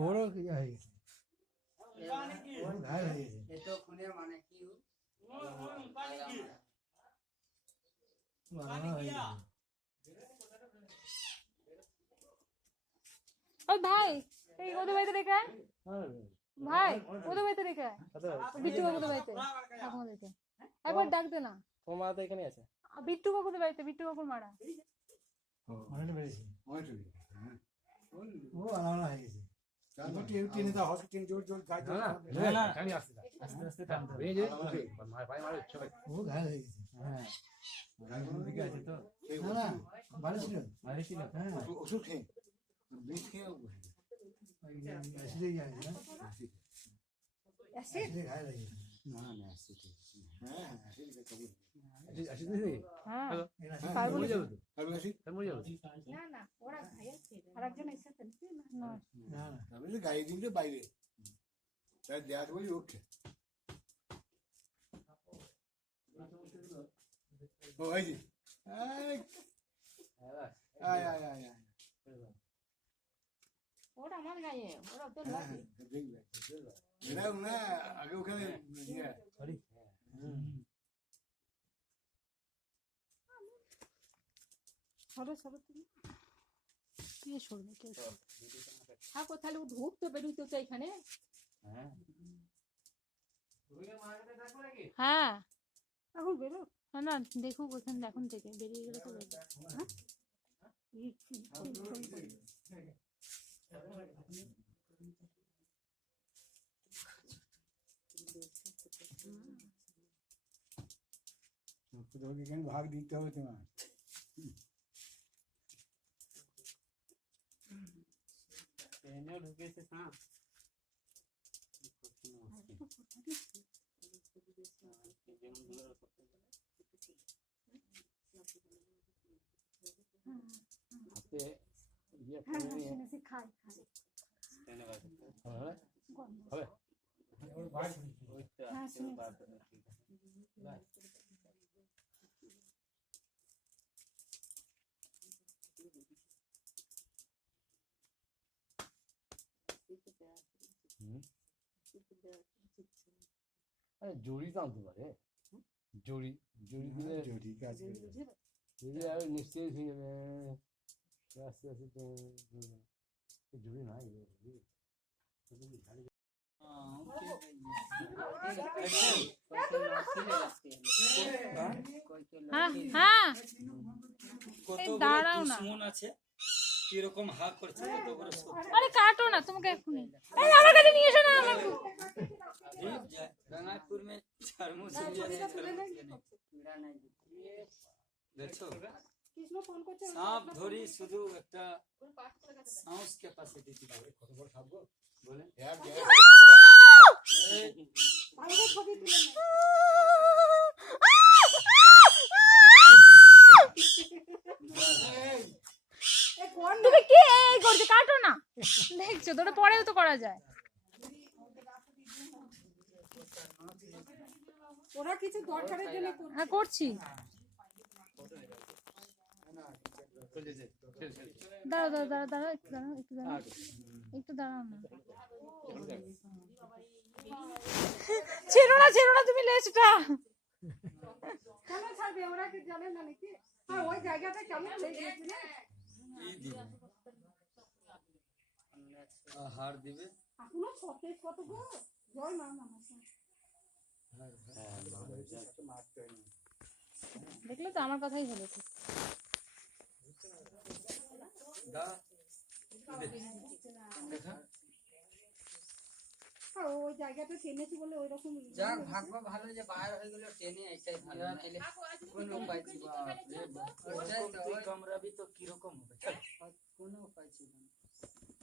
ওর এতো মানে কি ও ভাই এই ওদের বাড়িতে রেখে ভাই ওদের বাড়িতে রেখে বিট্টু কাকুদের বাড়িতে ঠাকুমাদেরকে একবার ডাক দে না তোমার তো এখানে আছে বিট্টু কাকুদের বাড়িতে বিট্টু কাকুর মারা অনেক বেড়েছে অনেকটা হ্যাঁ। ও আলাদা হয়ে। গেছে হয়ে। হ্যাঁ। হ্যাঁ ওষুধ- খেয়ে খেয়ে না? না না হ্যাঁ হ্যাঁ দিলে বাইরে। তাই বলি ও এই যে। আয় আয় আয় আয়। ওরা আমার গায়ে ওরা তো না আগে ওখানে সরো সরো তুমি কে সরবে কে সরবে? থাকো তাহলে ও ঢুকতে বেরোতে তো এখানে হ্যাঁ। হ্যাঁ এখন বেরো না না দেখুক ওখানে এখন থেকে বেরিয়ে গেলে তো। হ্যাঁ? ভাগ দিতে হবে তোমার ট্রেনেও ঢুকেছে সাপ। হাতে ইয়ে হ্যাঁ করে হ্যাঁ নিয়ে শুনেছি খাই খাই ট্রেনে বার করতে হবে। গন্ধ। হবে? ভাগ ওই তো হ্যাঁ, আসছে, শুনেছি। বার করে ঠিক আছে। বাই। হুম। আরে জড়ি তো আনতে পারে। জড়ি জড়ি দিলে জড়ি কাজ করে যদি আর নিশ্চয়ই ঠিক আছে আস্তে আস্তে তো জড়ি হ্যাঁ হ্যাঁ। কত দাঁড়াও না। দুশ্মন আছে? কীরকম হা করছে? তোমাকে এক্ষুনি এই আমার কাছে নিয়ে এসো না আমার রাঙাপুর মে চারমুস সাপ ধরি শুধু একটা সাউন্স ক্যাপাসিটি ছিল কত বড় সাপ গো বলে এক ভালো করে দেখছ? তোরা পরেও তো করা যায়। ওরা কিছু দরকারের জন্য হ্যাঁ করছি। দাঁড়াও দাঁড়াও দাঁড়াও একটু দাঁড়াও একটু দাঁড়াও। একটু দাঁড়াও না। ছেড়ো না ছেড়ো না তুমি লেজটা। কেন ছাড়বে? ওরা কি জানে না নাকি? ওই জায়গাটা কেমন হার দিবে। এখনও সতেজ কত গো? জয় মা মামা দেখলে তো আমার কথাই হলো। ওই জায়গাটা টেনেছি বলে ওই রকম যাক ভাগ্য ভালো যে বাইরে হয়ে গেল ট্রেনে এটাই ভালো গেলে কোনো উপায় ছিল ওটাই তো কীরকম হবে? কোনো উপায় ছিল না।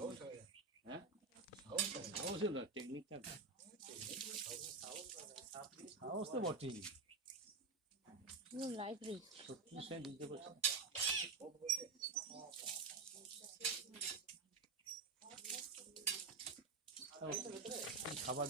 হয়ে? সাহস না টেকনিকটা সাহস তো বটেই লাইভ রয়েছে সত্যি সে দিতে পারছে খাবার